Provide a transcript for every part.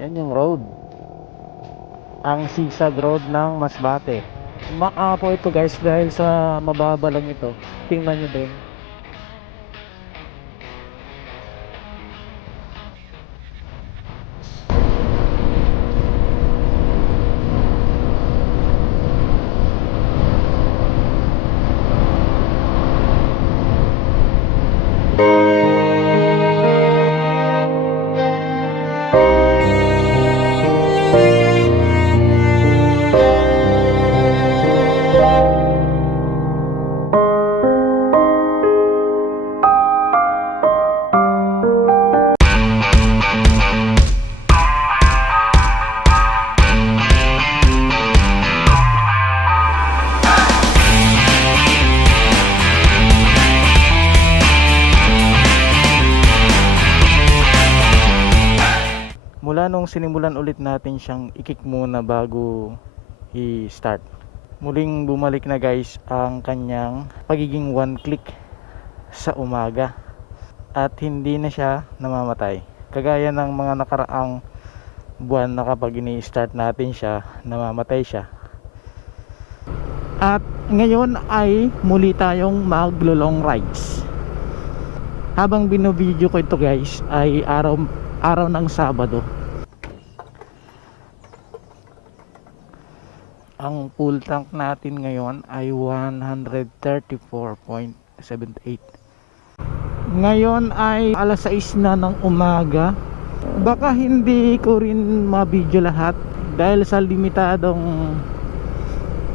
Yan yung road. Ang zigzag road ng Masbate. Maapo ito guys dahil sa mababa lang ito. Tingnan nyo din. Mula nung sinimulan ulit natin siyang i-kick muna bago i-start, muling bumalik na guys ang kanyang pagiging one click sa umaga at hindi na siya namamatay kagaya ng mga nakaraang buwan na kapag ini-start natin siya, namamatay siya. At ngayon ay muli tayong maglo-long rides. Habang binobideo ko ito guys ay araw ng Sabado. Ang full tank natin ngayon ay 134.78. Ngayon ay alas 6 na ng umaga. Baka hindi ko rin mabidyo lahat dahil sa limitadong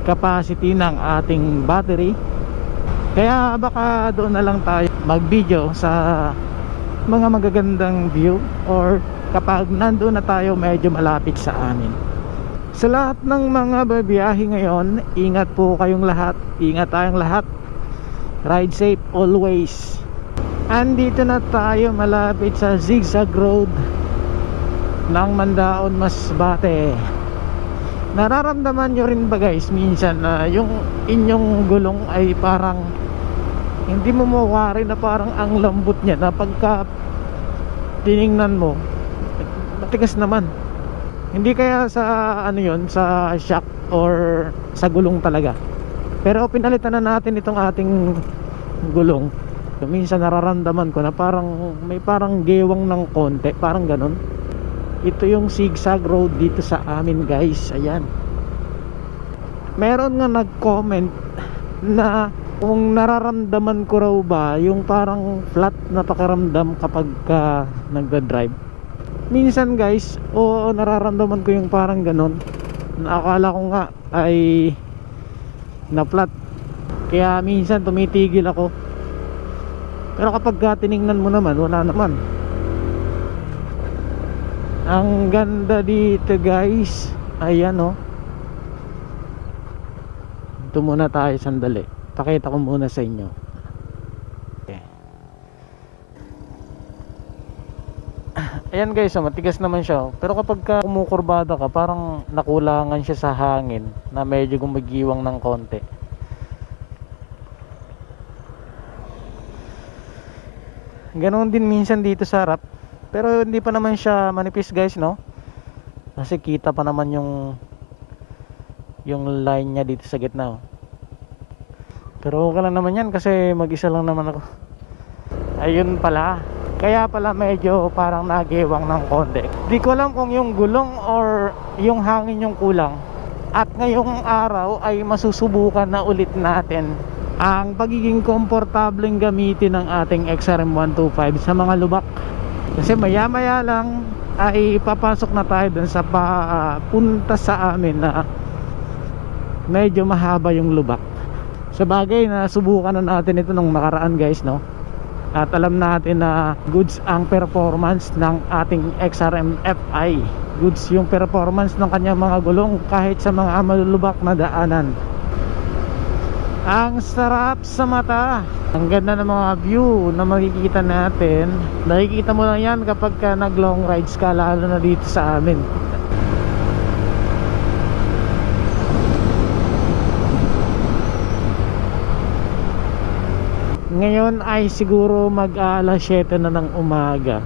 capacity ng ating battery. Kaya baka doon na lang tayo mag-video sa mga magagandang view or kapag nandoon na tayo medyo malapit sa amin. Sa lahat ng mga babiyahe ngayon, ingat po kayong lahat. Ingat tayong lahat. Ride safe always. Andito na tayo malapit sa zigzag road ng Mandaon, Masbate. Nararamdaman nyo rin ba guys minsan na yung inyong gulong ay parang hindi mo mawari na parang ang lambot niya na pagka tiningnan mo matigas naman. Hindi kaya sa ano yun, sa shock or sa gulong talaga. Pero pinalitan na natin itong ating gulong. Minsan nararamdaman ko na parang may parang gewang ng konti, parang ganun. Ito yung zigzag road dito sa amin guys. Ayan. Meron nga nag-comment na kung nararamdaman ko raw ba yung parang flat na pakiramdam kapag nagda-drive. Minsan guys, oo, nararamdaman ko yung parang ganon. Akala ko nga ay na flat, kaya minsan tumitigil ako. Pero kapag tiningnan mo naman, wala naman. Ang ganda dito guys. Ayan oh. Ito muna tayo sandali. Pakita ko muna sa inyo. Ayan guys, matigas naman siya. Pero kapag kumukurbada ka, parang nakulangan siya sa hangin na medyo gumagiwang ng konti. Ganoon din minsan dito sa harap. Pero hindi pa naman siya manipis guys, no? Kasi kita pa naman yung line niya dito sa gitna, oh. Pero okay lang naman yan kasi mag-isa lang naman ako. Ayun pala. Kaya pala medyo parang nagewang ng konti. Di ko alam kung yung gulong or yung hangin yung kulang. At ngayong araw ay masusubukan na ulit natin ang pagiging komportableng gamitin ng ating XRM125 sa mga lubak. Kasi maya maya lang ay papasok na tayo dun sa punta sa amin na medyo mahaba yung lubak. Sa bagay na subukan na natin ito nung nakaraan guys, no? At alam natin na goods ang performance ng ating XRM FI. Goods yung performance ng kanyang mga gulong kahit sa mga malulubak na daanan. Ang sarap sa mata. Ang ganda ng mga view na makikita natin. Nakikita mo lang yan kapag nag long rides ka, lalo na dito sa amin. Ngayon ay siguro mag alas 7 na ng umaga.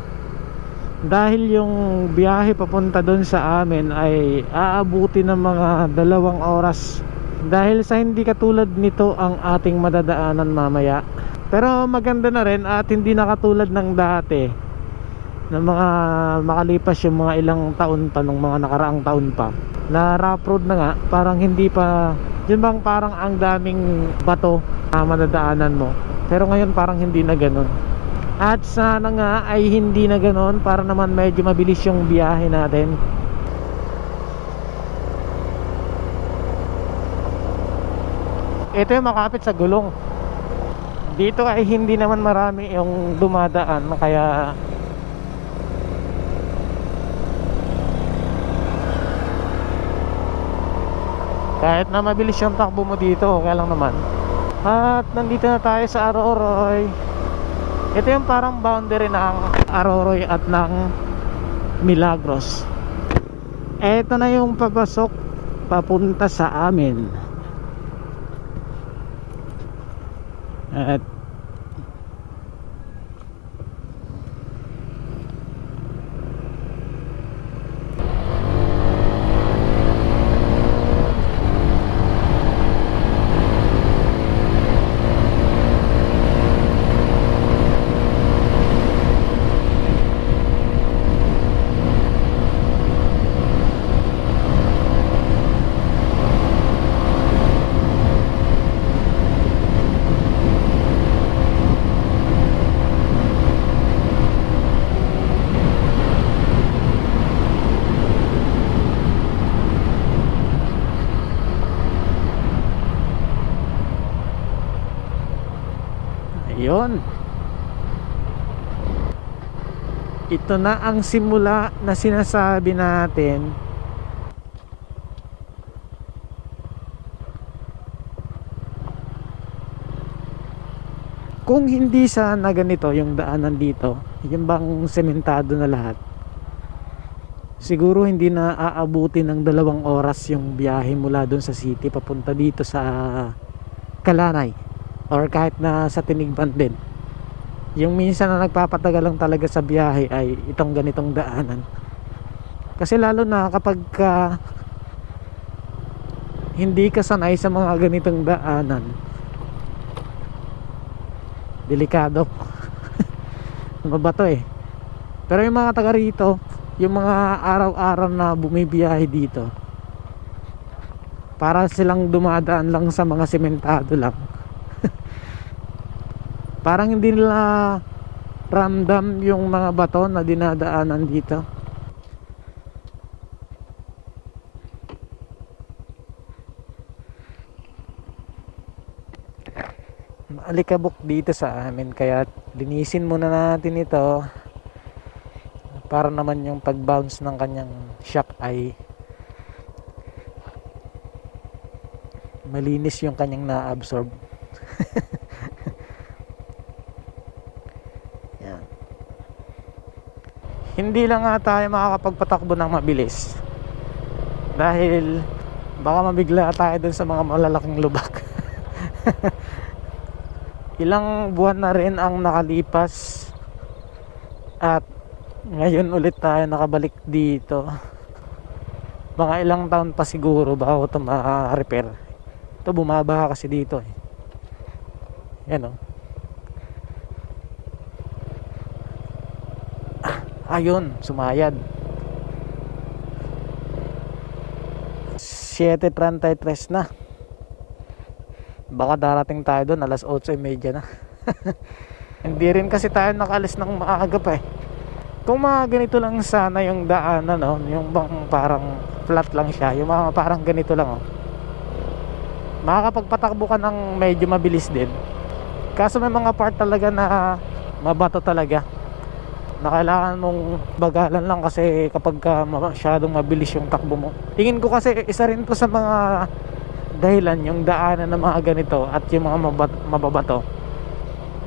dahil yung biyahe papunta doon sa amin ay aabuti ng mga 2 oras, dahil sa hindi katulad nito ang ating madadaanan mamaya. Pero maganda na rin at hindi na katulad ng dati na mga makalipas yung mga ilang taon pa, nung mga nakaraang taon pa na rough road na nga, parang hindi pa yun bang parang ang daming bato na madadaanan mo. Pero ngayon parang hindi na ganun. At sana nga ay hindi na ganun para naman medyo mabilis yung biyahe natin. Ito yung makapit sa gulong. Dito ay hindi naman marami yung dumadaan, kaya kahit na mabilis yung takbo mo dito, okay lang naman. At nandito na tayo sa Aroroy. Ito yung parang boundary ng Aroroy at ng Milagros. Ito na yung papasok papunta sa amin. At ayun, ito na ang simula na sinasabi natin. Kung hindi sana ganito yung daanan dito, yung bang sementado na lahat, siguro hindi na aabuti ng 2 oras yung biyahe mula dun sa city papunta dito sa Kalanay, or kahit na sa Tinigban din. Yung minsan na nagpapatagal lang talaga sa biyahe ay itong ganitong daanan. Kasi lalo na kapag hindi ka sanay sa mga ganitong daanan, delikado. Mabato eh. Pero yung mga taga rito, yung mga araw-araw na bumibiyahe dito, para silang dumadaan lang sa mga sementado lang. Parang hindi nila ramdam yung mga bato na dinadaanan dito. Alikabok dito sa amin, kaya linisin muna natin ito para naman yung pag bounce ng kanyang shock ay malinis yung kanyang na-absorb. Yan. Hindi lang nga tayo makakapagpatakbo ng mabilis dahil baka mabigla tayo dun sa mga malalaking lubak. Ilang buwan na rin ang nakalipas at ngayon ulit tayo nakabalik dito. Mga ilang taon pa siguro bago ito ma-repair. Ito bumaba kasi dito eh. Yan o. Ayun, sumayad. 7:33 na. Baka darating tayo doon alas 8:30 na. Hindi rin kasi tayo nakaalis ng maaga pa eh. Kung mga ganito lang sana yung daanan, no? Yung bang parang flat lang siya, yung mga parang ganito lang, oh. Makakapagpatakbo ka ng medyo mabilis din. Kaso may mga part talaga na mabato talaga, na kailangan mong bagalan lang kasi kapag masyadong mabilis yung takbo mo. Tingin ko kasi isa rin to sa mga dahilan yung daanan ng mga ganito at yung mga mababato.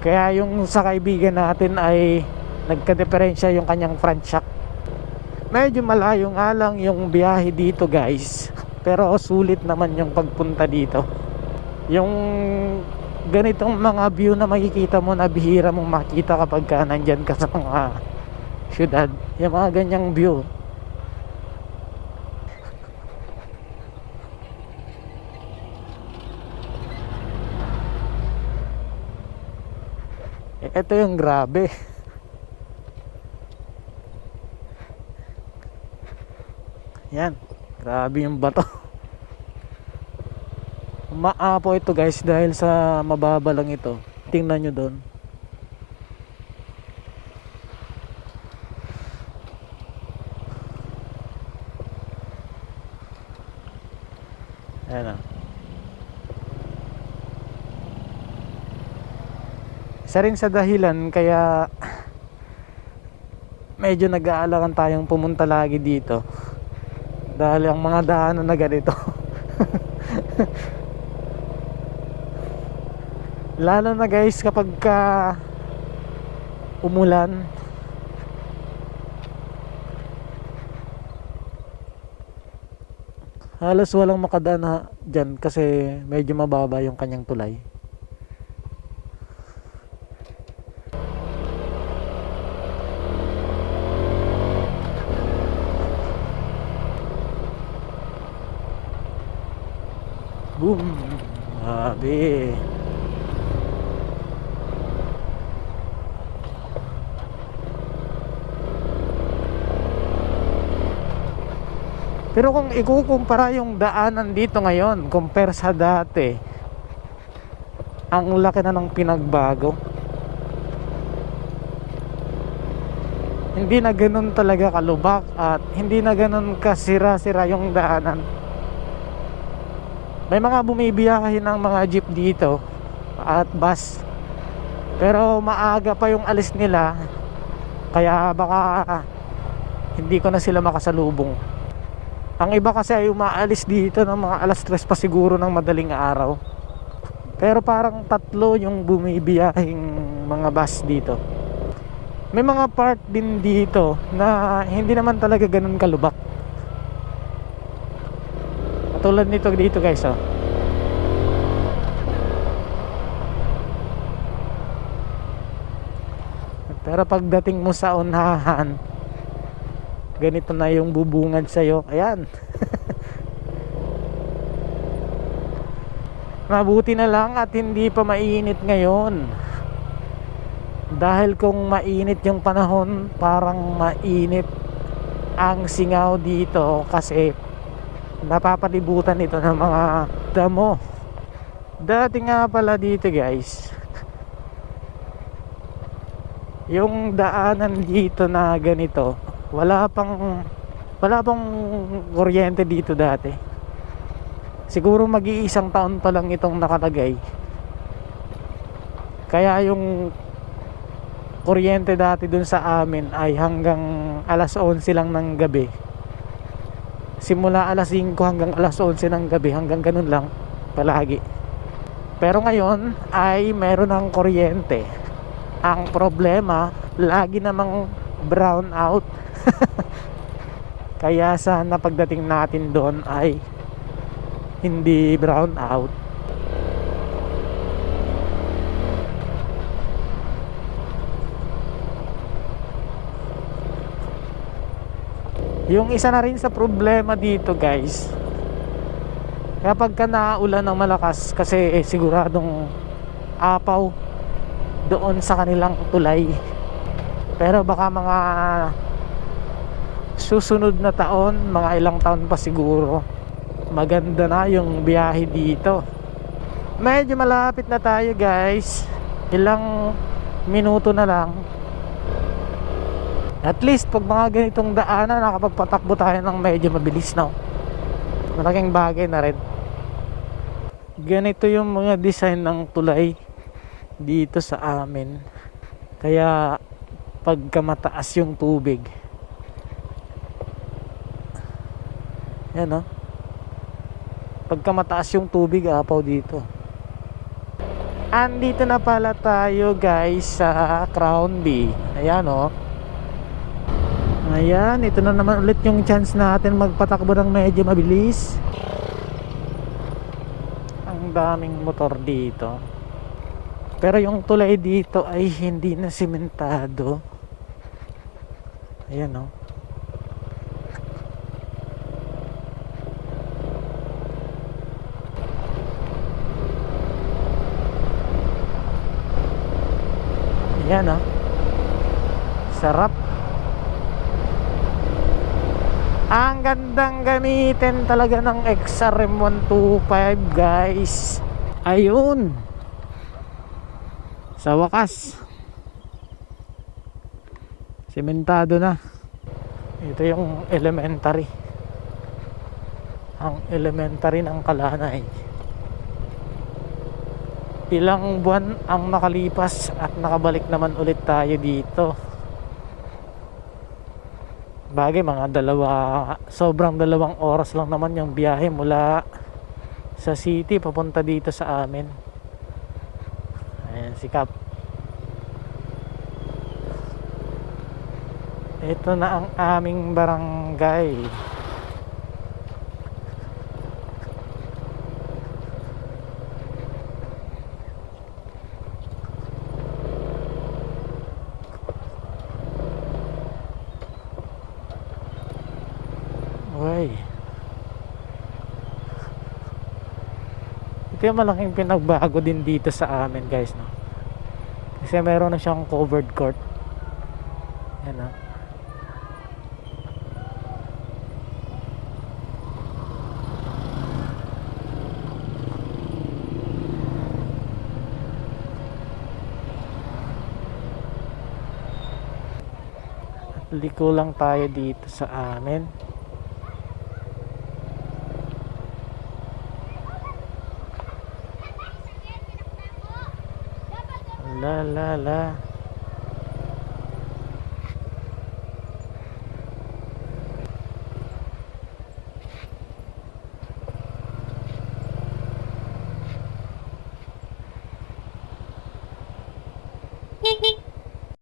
Kaya yung sa kaibigan natin ay nagka-diferensya yung kanyang front shock. Medyo malayo nga lang yung biyahe dito guys, pero sulit naman yung pagpunta dito. Yung ganitong mga view na makikita mo na bihira mong makita kapag nandyan ka sa mga syudad. Yung mga ganyang view. Ito yung grabe. Yan, grabe yung bato. Maapo ito guys dahil sa mababa lang ito. Tingnan nyo doon. Ayan o. Isa rin sa dahilan kaya medyo nag-aalakan tayong pumunta lagi dito dahil ang mga daanan na ganito. Lalo na guys kapag umulan, halos walang makadaan na dyan kasi medyo mababa yung kanyang tulay. Boom! Grabe! Pero kung ikukumpara yung daanan dito ngayon compare sa dati, ang laki na ng pinagbago. Hindi na ganun talaga kalubak at hindi na ganun kasira-sira yung daanan. May mga bumibiyahe ng mga jeep dito at bus, pero maaga pa yung alis nila, kaya baka hindi ko na sila makasalubong. Ang iba kasi ay umaalis dito ng mga alas 3 pa siguro ng madaling araw. Pero parang 3 yung bumibiyaheng mga bus dito. May mga part din dito na hindi naman talaga ganun kalubak. Katulad nito dito guys oh. Pero pagdating mo sa unahan, ganito na yung bubungad sa'yo. Ayan. Mabuti na lang at hindi pa mainit ngayon. Dahil kung mainit yung panahon, parang mainit ang singaw dito kasi napapalibutan ito ng mga damo. Dati nga pala dito guys, yung daanan dito na ganito, wala pang kuryente dito dati. Siguro mag-iisang taon pa lang itong nakalagay. Kaya yung kuryente dati dun sa amin ay hanggang alas 11 lang ng gabi. Simula alas 5 hanggang alas 11 ng gabi, hanggang ganun lang palagi. Pero ngayon ay meron ng kuryente. Ang problema, lagi namang brown out. Kaya sana pagdating natin doon ay hindi brown out. Yung isa na rin sa problema dito guys, kapag ka naulan ng malakas, kasi siguradong apaw doon sa kanilang tulay. Pero baka mga susunod na taon, mga ilang taon pa siguro, maganda na yung biyahe dito. Medyo malapit na tayo guys, ilang minuto na lang. At least pag mga ganitong daanan, nakapagpatakbo tayo ng medyo mabilis na. Malaking bagay na rin. Ganito yung mga design ng tulay dito sa amin. Kaya pagka mataas yung tubig, yan o, pagka mataas yung tubig, apaw dito. Andito na pala tayo guys sa Crown B. Ayan o. Ayan, ito na naman ulit yung chance natin magpatakbo ng medyo mabilis. Ang daming motor dito. Pero yung tulay dito ay hindi na simentado. Ayan oh. Ayan oh. Sarap. Ang gandang gamitin talaga ng XRM125 guys. Ayun. Sa wakas sementado na. Ito yung elementary. Ang elementary ng Kalanay. Ilang buwan ang nakalipas at nakabalik naman ulit tayo dito. Bagay sobrang 2 oras lang naman yung biyahe mula sa city papunta dito sa amin. Ayan si Cap. Ito na ang aming barangay. Uy. Ito yung malaking pinagbago din dito sa amin guys, no? Kasi meron na siyang covered court. Yan na. Liko lang tayo dito sa amin. La la la.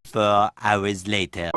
Four hours later.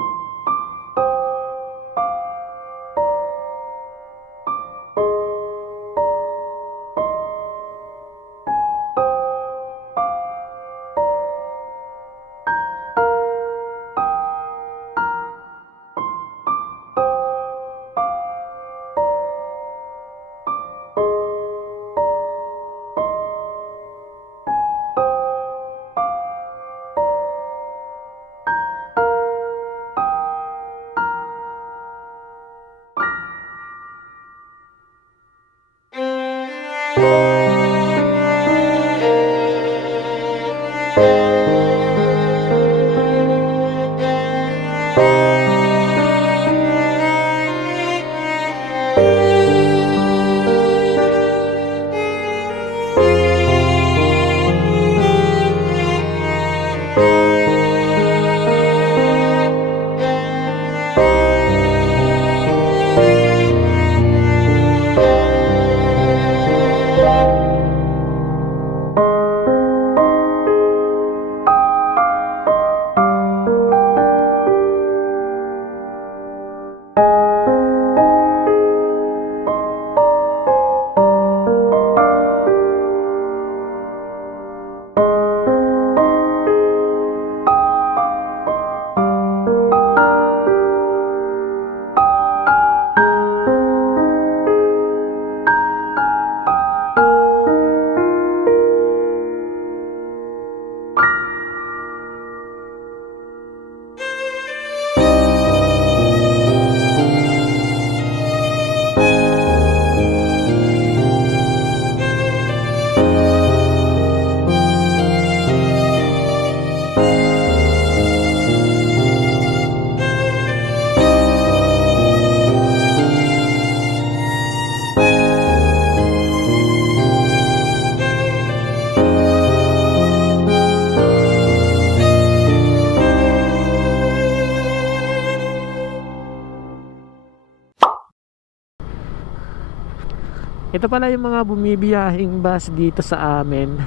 Ito pala yung mga bumibiyahing bus dito sa amin.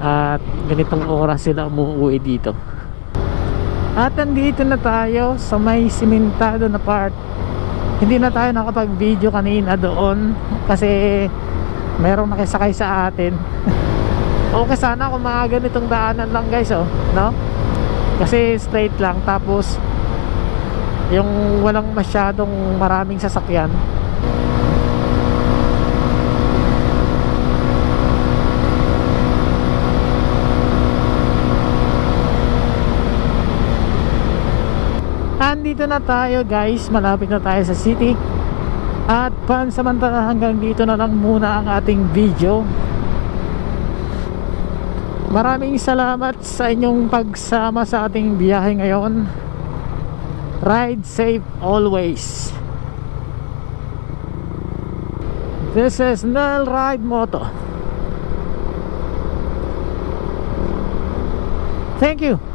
At ganitong oras sila umuwi dito. At nandito na tayo sa may simentado na part. Hindi na tayo nakapag-video kanina doon kasi mayroong nakisakay sa atin. Okay sana kung mga ganitong daanan lang guys, oh, no? Kasi straight lang, tapos yung walang masyadong maraming sasakyan. Andito na tayo guys, malapit na tayo sa city. At pansamantala hanggang dito na lang muna ang ating video. Maraming salamat sa inyong pagsama sa ating biyahe ngayon. Ride safe always. This is Nel Ride Moto. Thank you.